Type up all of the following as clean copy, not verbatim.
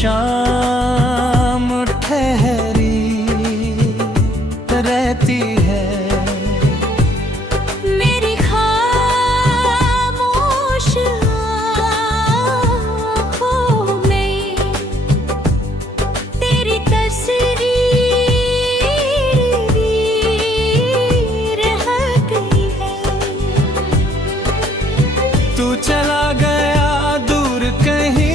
शाम ठहरी रहती है। मेरी खामोश आँखों में तेरी तस्वीर रह गई है। तू चला गया दूर कहीं,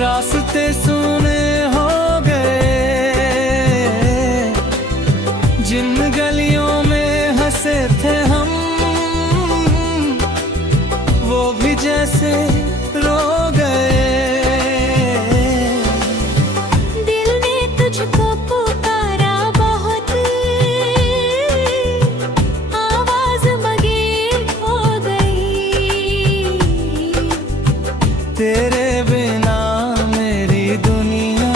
रास्ते सुने हो गए। जिन गलियों में हंसे थे हम, वो भी जैसे रो गए। दिल ने तुझको पुकारा बहुत, आवाज मगर हो गई। तेरे बिना मेरी दुनिया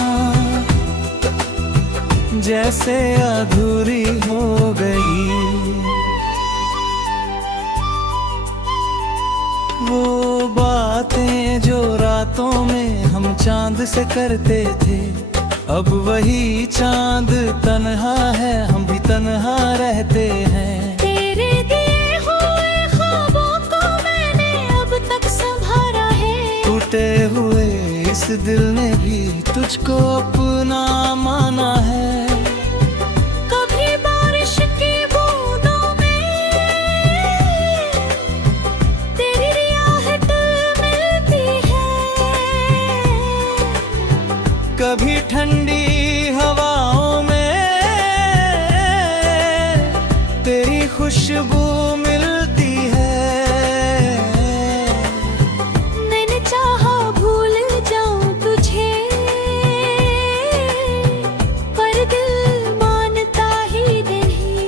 जैसे अधूरी हो गई। वो बातें जो रातों में हम चांद से करते थे, अब वही चांद तन्हा है, हम भी तन्हा रहते हैं। तेरे दिए हुए ख्वाबों को मैंने अब तक संभाला है। टूटे हुए इस दिल ने भी तुझको अपना माना है। कभी बारिश की बूंदों में तेरी रियाहत मिलती है। कभी ठंडी हवाओं में तेरी खुशबू मिलती है। मैंने चाहा भूल जाऊं तुझे, पर दिल मानता ही नहीं।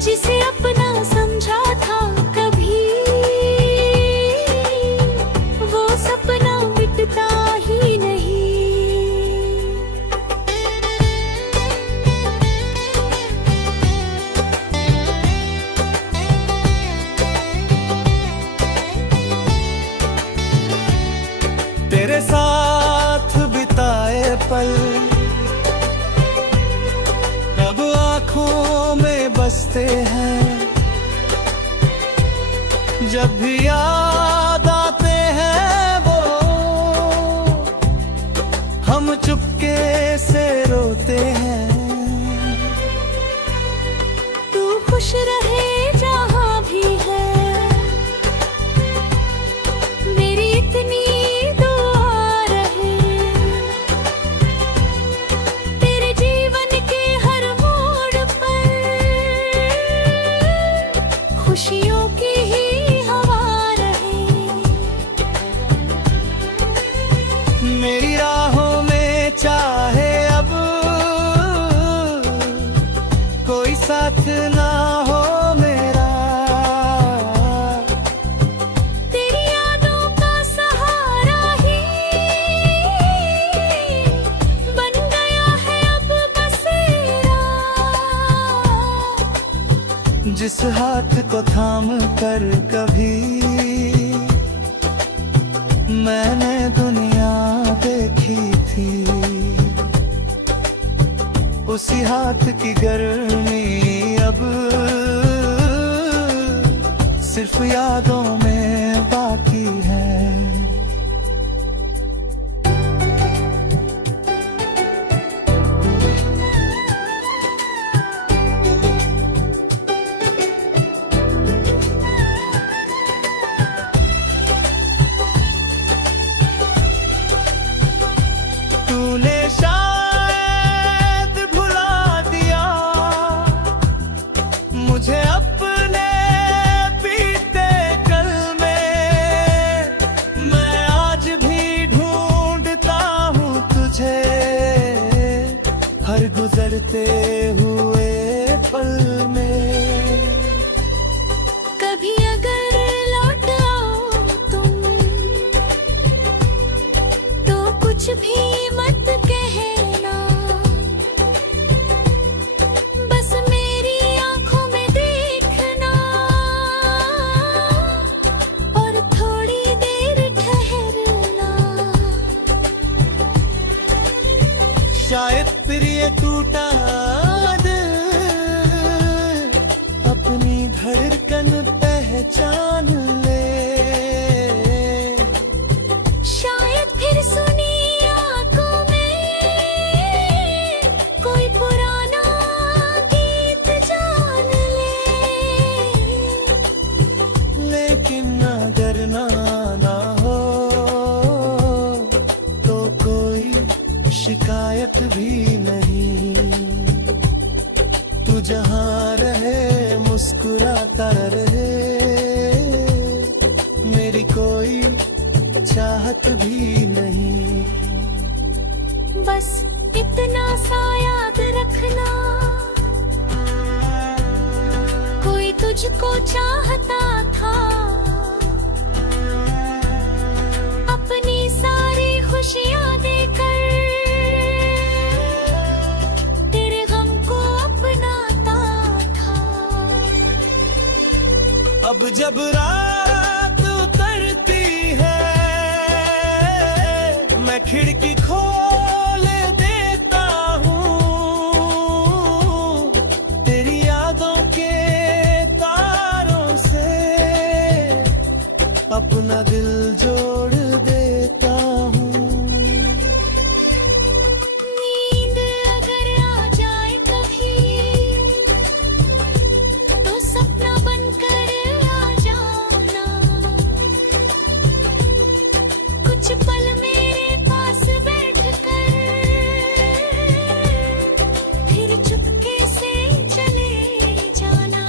जिसे अपना समझा था कभी, वो सपना मिटता ही नहीं। तेरे साथ बिताए पल अब आँखों में बसते हैं। जब भी याद आते हैं वो, हम चुपके से रोते हैं। तू खुश रहे जहाँ भी है, मेरी इतनी दुआ रहे। तेरे जीवन के हर मोड़ पर खुशियों की ही हवा रहे। मेरी राहों में चाहे अब कोई साथ ना हो मेरा, तेरी यादों का सहारा ही बन गया है अब बसेरा। जिस हाथ को थाम कर कभी मैंने दुनिया देखी थी, उसी हाथ की गर्मी अब सिर्फ यादों में बाकी है। तूने शायद भुला दिया मुझे अपने बीते कल में। मैं आज भी ढूंढता हूँ तुझे हर गुजरते हुए पल में। कभी अगर लौट आओ तुम, तो कुछ भी मत कहना। बस मेरी आंखों में देख तुझको चाहता था, अपनी सारी खुशियां देकर तेरे गम को अपनाता था। अब जब रात उतरती है मैं खिड़की खोल देता हूँ, तेरी यादों के तारों से अपना दिल जोड़ देता हूँ। नींद अगर आ जाए कभी तो सपना बनकर आ जाना, कुछ पल मेरे पास बैठकर फिर चुपके से चले जाना।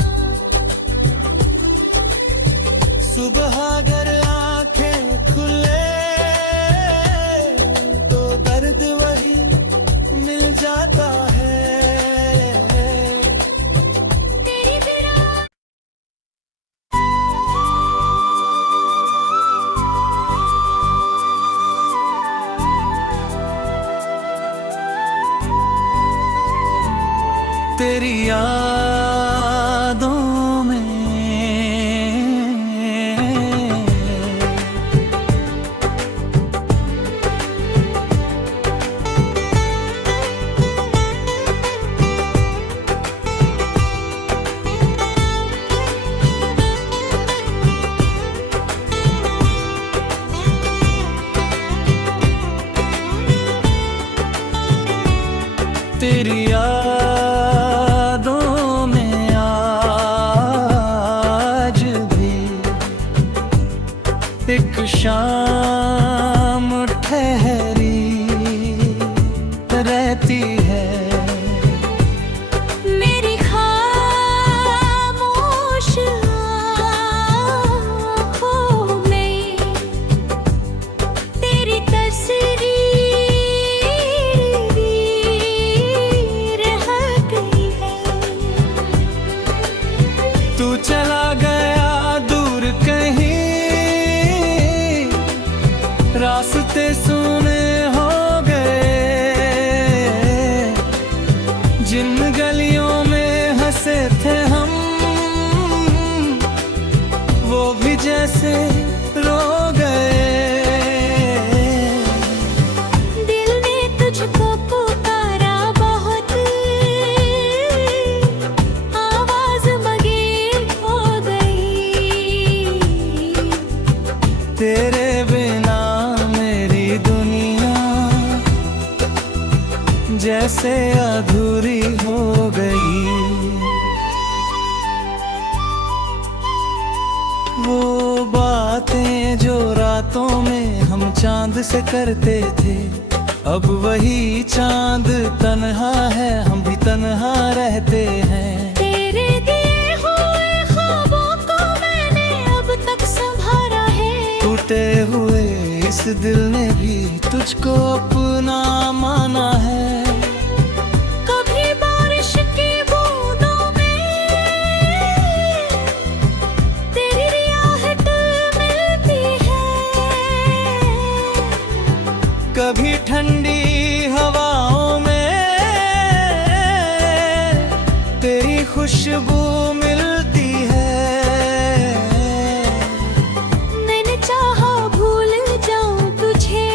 सुबह अगर आंखें खुले तो दर्द वही मिल जाता है। तेरी बिना तेरी यादों में तेरी यादों में आज भी एक शाम ठहरी रहती है। मेरी खामोश आँखों में तेरी तस्वीर रह गई है। तू चला गया दूर कहीं, रास्ते सुने हो गए, जिन गलियों में हंसे थे हम वो भी जैसे रो गए। दिल ने तुझको पुकारा बहुत, आवाज मगेर हो गई। तेरे बिना मेरी दुनिया जैसे अधूरी हो गई। वो बातें जो रातों में हम चांद से करते थे, अब वही चांद तन्हा है, हम भी तन्हा रहते हैं। तेरे दिए हुए ख्वाबों को मैंने अब तक संभाला है, टूटे हुए इस दिल ने भी तुझको अपना माना है। कभी बारिश की बूंदों में तेरी रियाहत मिलती है, कभी ठंडी हवाओं में तेरी खुशबू मिलती है। मैंने चाहा भूल जाऊं तुझे,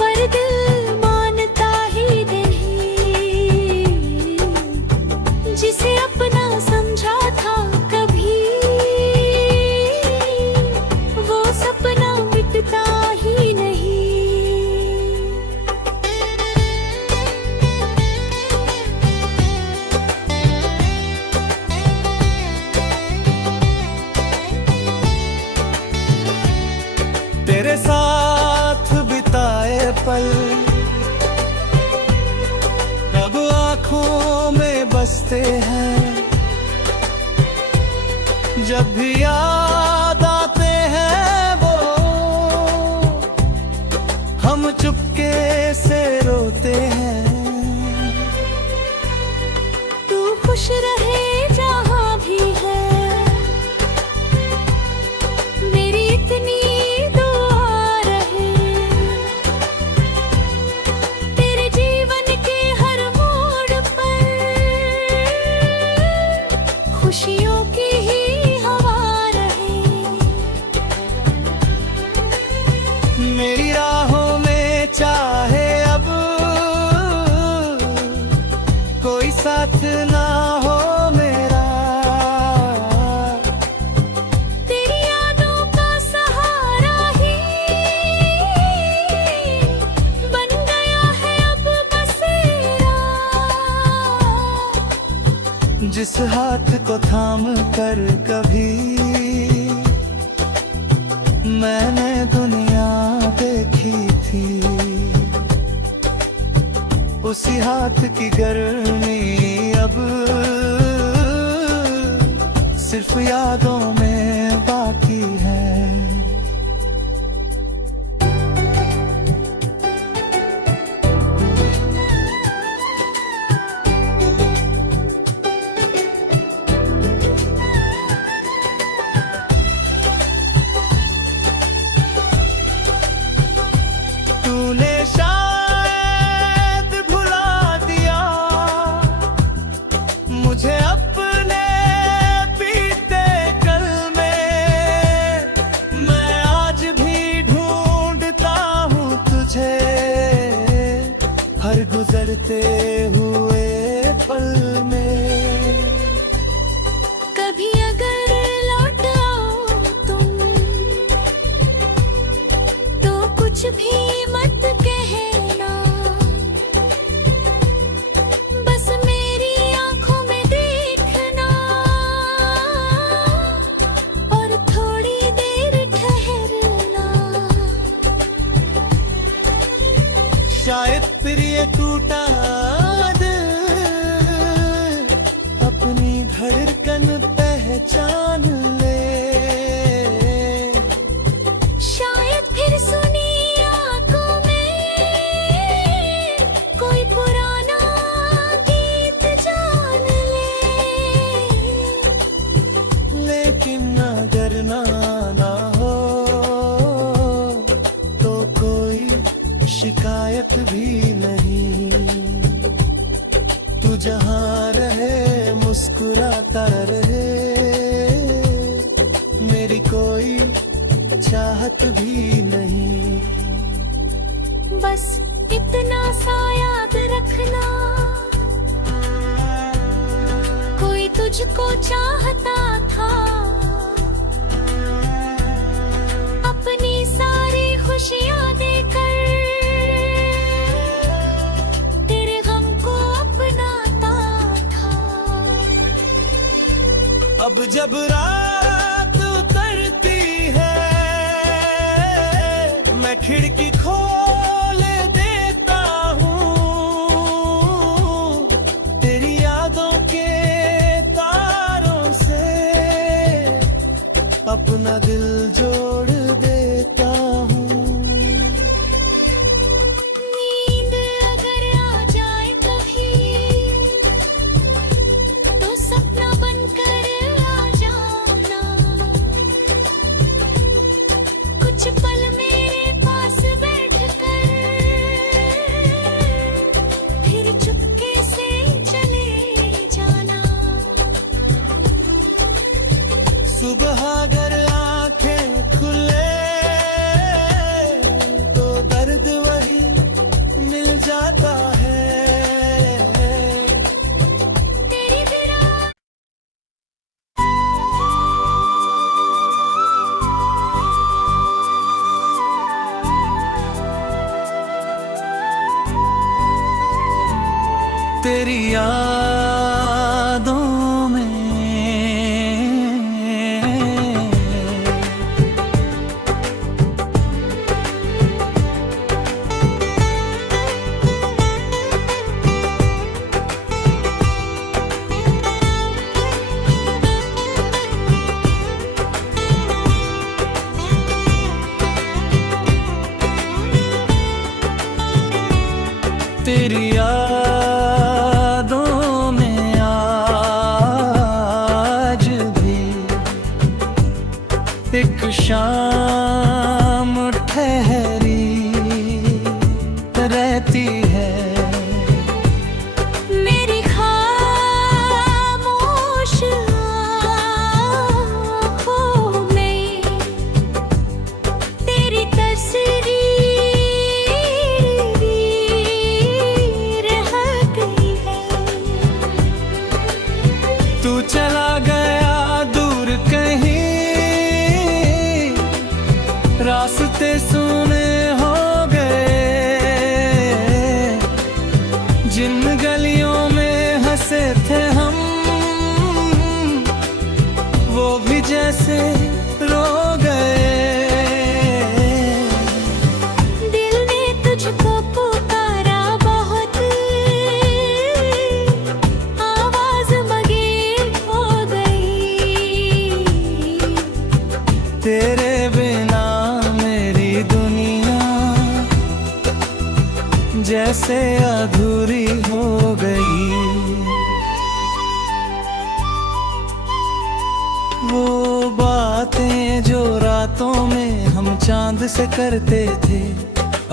पर दिल मानता ही नहीं। जिसे अपना समझा था कभी, वो सपना मिटता ही नहीं। तेरे साथ बिताए पल अब आँखों में बसते हैं, जब भी याद आते हैं वो हम चुपके से रोते हैं। तू खुश रहे खुशियों की ही हवा रहे। मेरी राहों में चाहे अब कोई साथ ना हो मेरा, तेरी यादों का सहारा ही बन गया है अब बसेरा। जिस हाथ को थाम कर कभी मैंने दुनिया देखी थी, उसी हाथ की गर्मी अब सिर्फ यादों में बाकी है। तूने शायद भुला दिया मुझे अपने बीते कल में, मैं आज भी ढूंढता हूँ तुझे हर गुजरते हुए पल में। कभी अगर लौट आओ तुम तो कुछ भी मत कहना, बस मेरी आंखों में देखना और थोड़ी देर ठहरना। शायद फिर ये टूटा दिल अपनी धड़कन पहचान ले, शायद फिर सुनी आंखों में कोई पुराना गीत जान ले। लेकिन अगर ना हो तो कोई शिकायत भी नहीं, तू जहाँ रहे मुस्कुराता रहे, मेरी कोई चाहत भी नहीं। बस इतना सा याद रखना, कोई तुझको चाहता था, अपनी सारी खुशियां देकर तेरे गम को अपनाता था। अब जब रात उतरती है मैं खिड़की खोल देता हूँ, तेरी यादों के तारों से अपना दिल जोड़ देता हूँ। नींद अगर आ जाए कभी तो सपना बनकर आ जाना, कुछ पल मेरे पास बैठकर फिर चुपके से चले जाना। सुबह अगर आंखें खुले तो दर्द वही मिल जाता है। तेरी विराट तेरी यादों में तेरी यादों में आज भी एक शाम ठहरी रहती है। मेरी खामोश तू चला गया दूर कहीं, रास्ते सुने हो गए। जिन गलियों में हंसे थे हम, वो भी जैसे रो गए। दिल ने तुझको पुकारा बहुत, आवाज मगीर हो गई। तेरे बिना मेरी दुनिया जैसे अधूरी हो गई। वो बातें जो रातों में हम चांद से करते थे,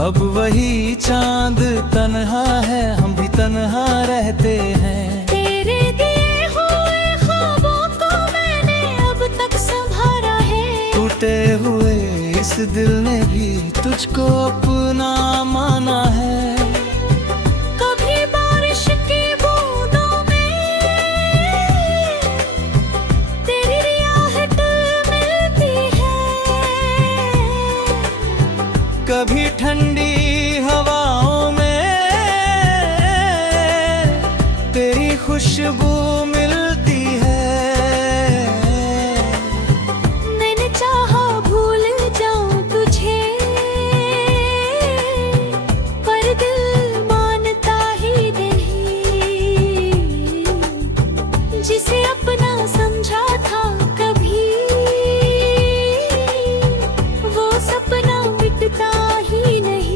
अब वही चांद तन्हा है, हम भी तन्हा रहते हैं। तेरे दिए हुए ख्वाबों को मैंने अब तक संभाला है। टूटे हुए इस दिल ने भी तुझको अपना माना है। कभी बारिश की बूंदों में तेरी रियाहत मिलती है। कभी ठंडी हवाओं में तेरी खुशबू मिलती है। मैंने चाहा भूल जाऊं तुझे, पर दिल मानता ही नहीं। जिसे अपना समझा था कभी, वो सपना मिटता ही नहीं।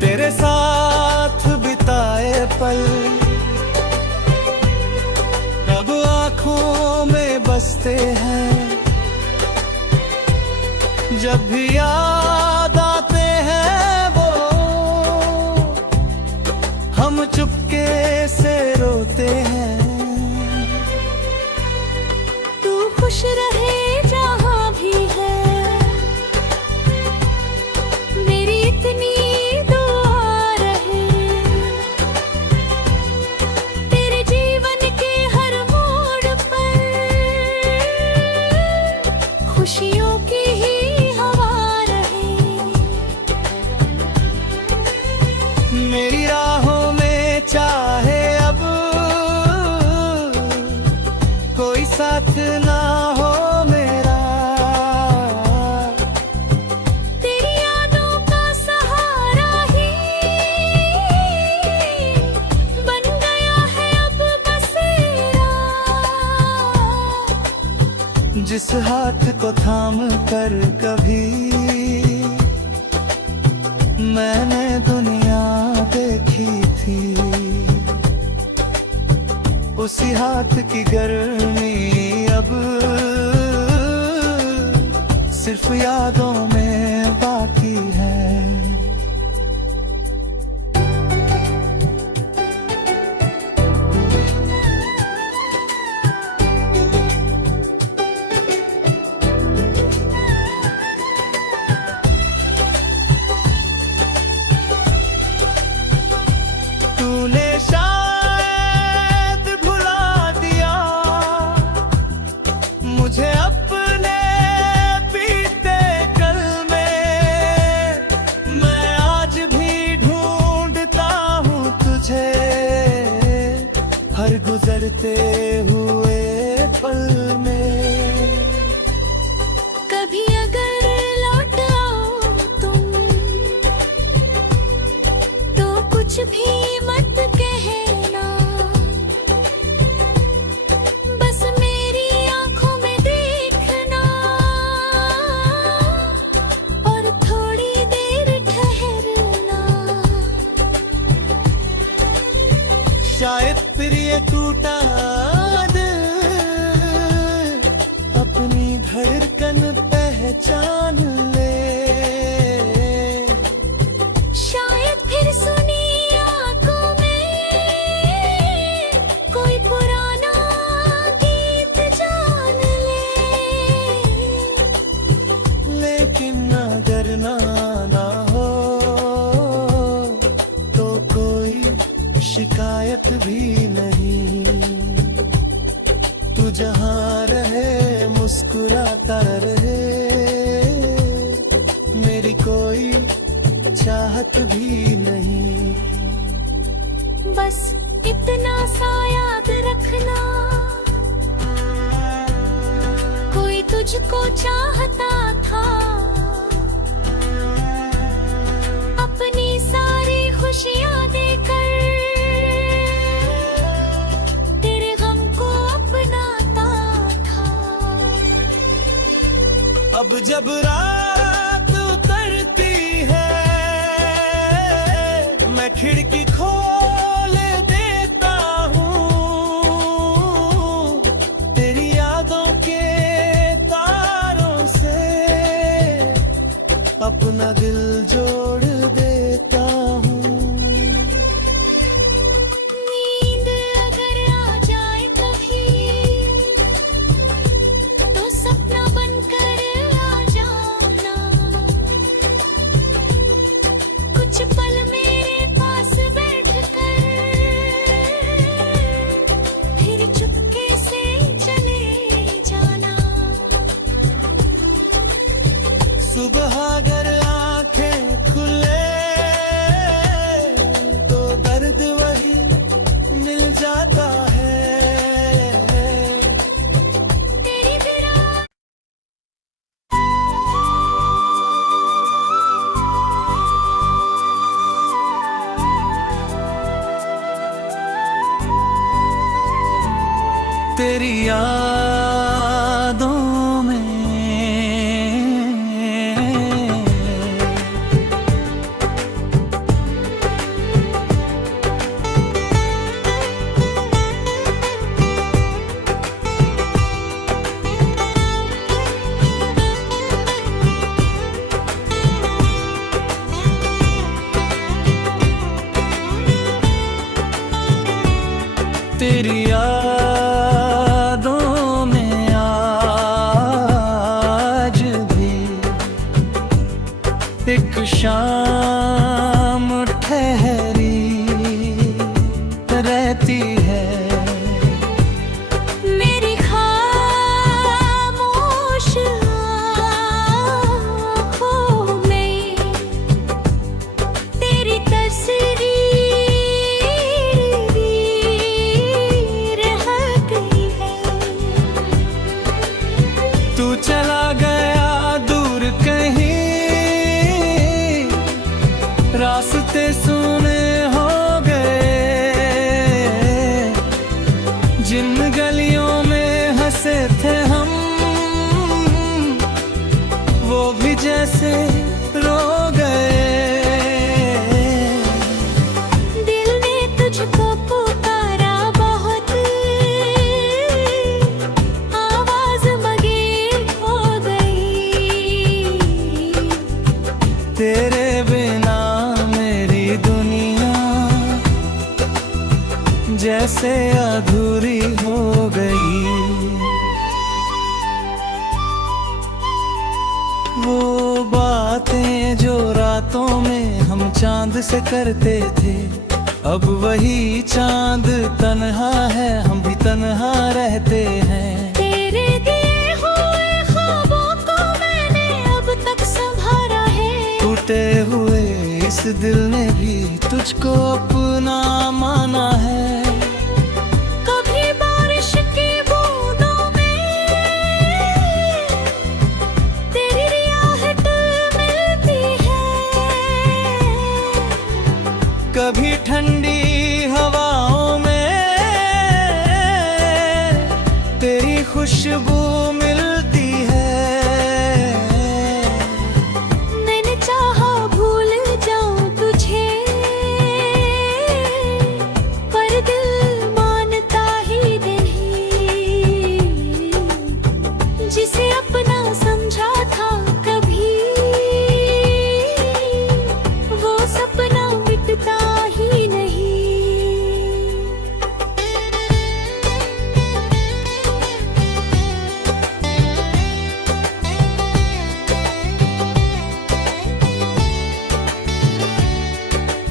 तेरे साथ बिताए पल अब आँखों में बसते हैं। जब भी याद आते हैं वो, हम चुपके से रोते हैं। तू खुश रहे जहाँ भी है, मेरी इतनी दुआ रहे। तेरे जीवन के हर मोड़ पर खुशियों की ही हवा रहे। मेरी राहों में चाहे अब कोई साथ ना हो मेरा, तेरी यादों का सहारा ही बन गया है अब बसेरा। जिस हाथ को थाम कर कभी मैंने दुनिया देखी थी, उसी हाथ की गर्मी अब सिर्फ यादों में बाकी है। तूने शायद भुला दिया मुझे अपने बीते कल में। मैं आज भी ढूंढता हूँ तुझे हर गुजरते हुए पल में। कभी अगर लौट आओ तुम, तो कुछ भी मत कहना। बस मेरी आंखों में देख मुस्कुराता रहे, मेरी कोई चाहत भी नहीं। बस इतना सा याद रखना, कोई तुझको चाहता था। अपनी सारी खुशियां देकर तेरे गम को अपनाता था। अब जब रात उतरती है, मैं खिड़की खोल देता हूँ, तेरी यादों के तारों से अपना दिल जोड़ देता हूँ। नींद अगर आ जाए कभी तो सपना बनकर आ जाना, कुछ पल मेरे पास बैठकर फिर चुपके से चले जाना। सुबह अगर आंखें खुले तो दर्द वही मिल जाता है। तेरी विराट तेरी यादों में तेरी यादों में आज भी एक शाम ठहरी रहती है। मेरी खामोश आँखों में तेरी तस्वीर भी रह गई है। तू चला गया दूर कहीं, रास्ते सुने हो गए, जिन गलियों में हंसे थे हम वो भी जैसे रो गए। दिल ने तुझको पुकारा बहुत, आवाज मगीर हो गई। तेरे बिना मेरी दुनिया जैसे अधूरी हो गई। वो बातें जो रातों में हम चांद से करते थे, अब वही चांद तन्हा है, हम भी तन्हा रहते हैं। तेरे दिए हुए ख्वाबों को मैंने अब तक संभाला है। टूटे हुए इस दिल ने भी तुझको अपना माना है। कभी बारिश की बूंदों में तेरी रियाहट मिलती है, कभी ठंडी हवाओं में तेरी खुशबू मिलती है। मैंने चाहा भूल जाऊं तुझे, पर दिल मानता ही नहीं। जिसे अपना समझा था कभी, वो सपना मिटता ही नहीं।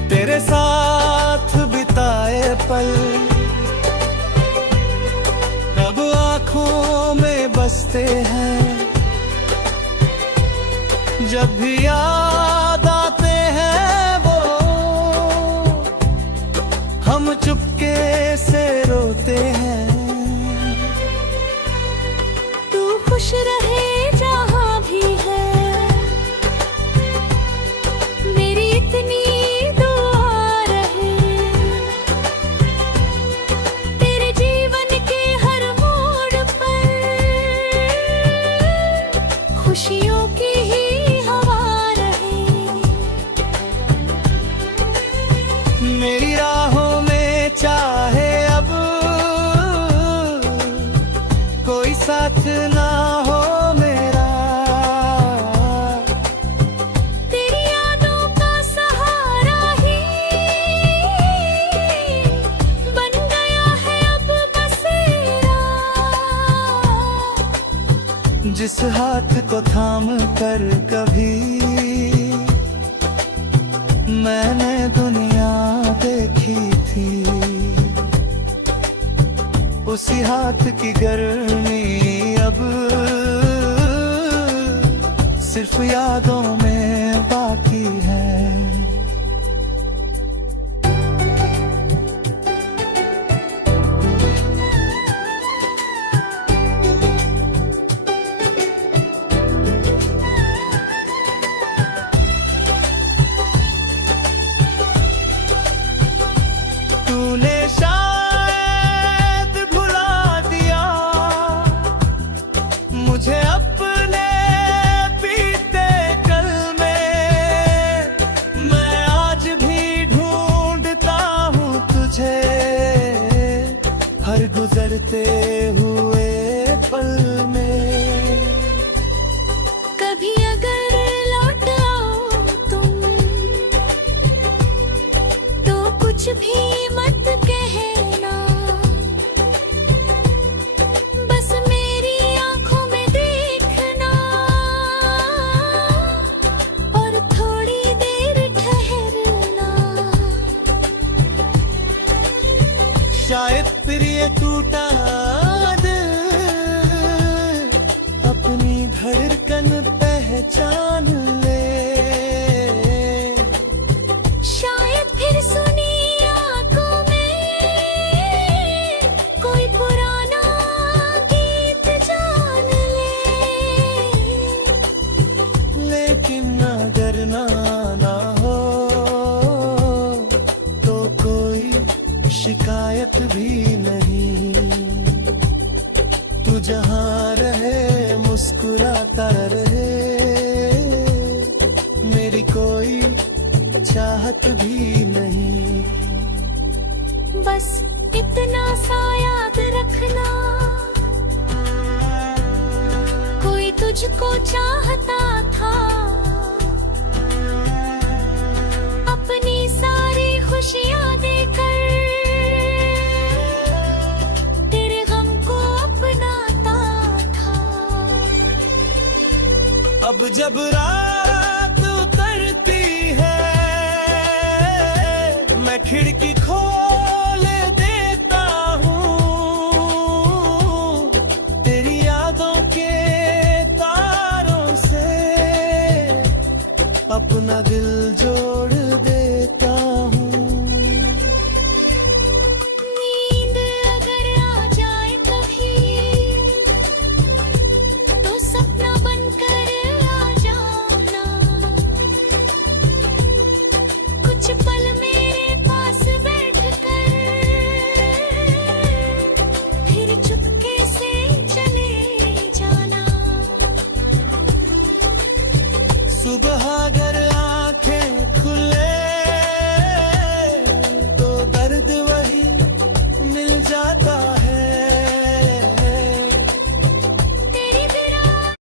तेरे साथ बिताए पल अब आँखों में बस हंसते हैं। जब भी याद आते हैं वो, हम चुपके से रोते हैं। तू खुश रहे जहाँ भी है, मेरी इतनी दुआ रहे। तेरे जीवन के हर मोड़ पर खुशियों की ही हवा रहे। मेरी राहों में चाहे अब कोई साथ ना हो मेरा, तेरी यादों का सहारा ही बन गया है अब बसेरा। जिस हाथ को थाम कर कभी मैंने दुनिया देखी थी, उसी हाथ की गर्मी अब सिर्फ यादों में बाकी है। तूने शायद भुला दिया मुझे अपने बीते कल में। मैं आज भी ढूंढता हूँ तुझे हर गुजरते हुए पल में। कभी अगर लौट आओ तुम तो कुछ भी मत कहना, बस मेरी आंखों में देखना और थोड़ी देर ठहरना। शायद फिर ये टूटा दिल अपनी धड़कन पहचान ले। शायद फिर सुनी आंखों में कोई पुराना गीत जान ले। लेकिन अगर ना हो तो कोई शिकायत भी नहीं। तू जहाँ रहे मुस्कुराता रहे, मेरी कोई चाहत भी नहीं। बस इतना सा याद रखना, कोई तुझको चाहता था। अपनी सारी खुशियाँ देकर तेरे गम को अपनाता था। अब जब रात उतरती है मैं खिड़की खोल देता हूँ, तेरी यादों के तारों से अपना दिल